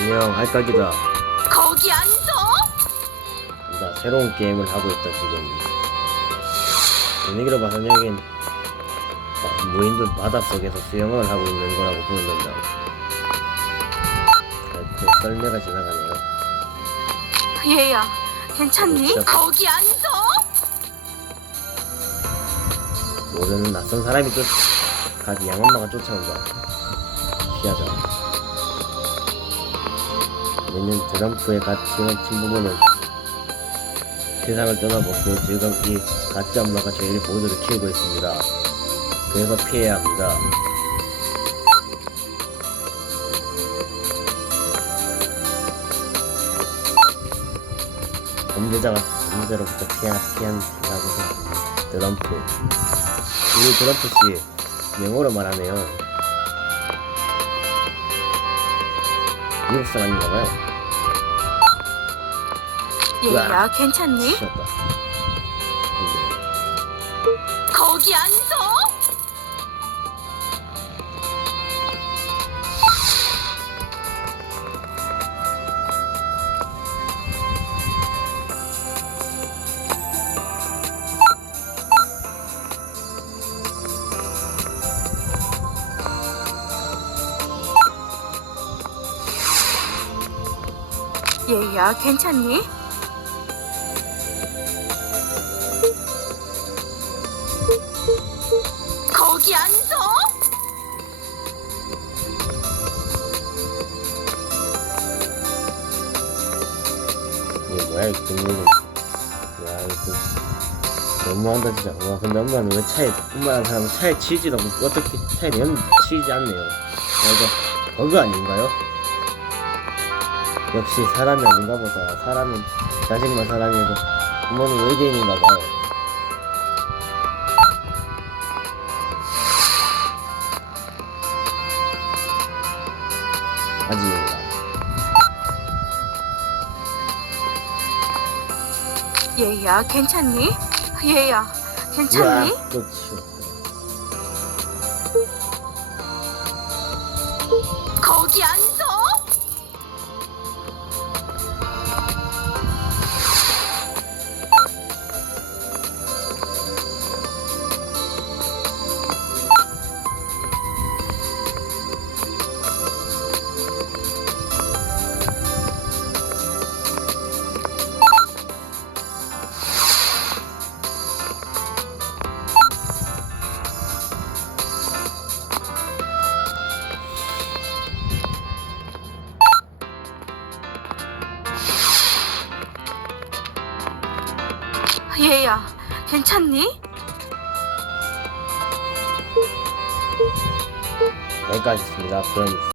안녕 할까기다 거기 앉아. 나 새로운 게임을 하고 있다 지금 분위기로 봐서는 여긴 어, 무인도 바닷속에서 수영을 하고 있는 거라고 보면 된다 그 썰매가 지나가네요 얘야, 괜찮니? 진짜. 거기 앉아. 모르는 낯선 사람이 쫓 가지 양엄마가 쫓아온다 피하자 내년 드럼프에 갓 지원 친부모는 세상을 떠나보고 이 가짜 엄마가 저희를 모두를 키우고 있습니다. 그래서 피해야 합니다. 범죄자가 범죄로부터 피한 피한다고 생각합니다. 드럼프. 우리 드럼프 씨 영어로 말하네요. 미국 사람인가봐요. 얘야, 괜찮니? 거기 앉아. 얘야, 괜찮니? 거기 앉아. 이게 뭐야 이 금리는. 야 이거 너무한다 진짜. 와 근데 엄마는 왜 차에 엄마라는 사람은 차에 치지도 않고 어떻게 차에 연 치지 않네요. 야, 이거 버그 아닌가요? 역시 사람이 아닌가 보다. 사람은 자식만 사랑해도 부모는 외계인인가 봐요. 아직인가. 얘야, 괜찮니? 얘야, 괜찮니? 으악, 또 치웠다. 거기 앉 얘야, 괜찮니? 여기까지 있습니다. 그럼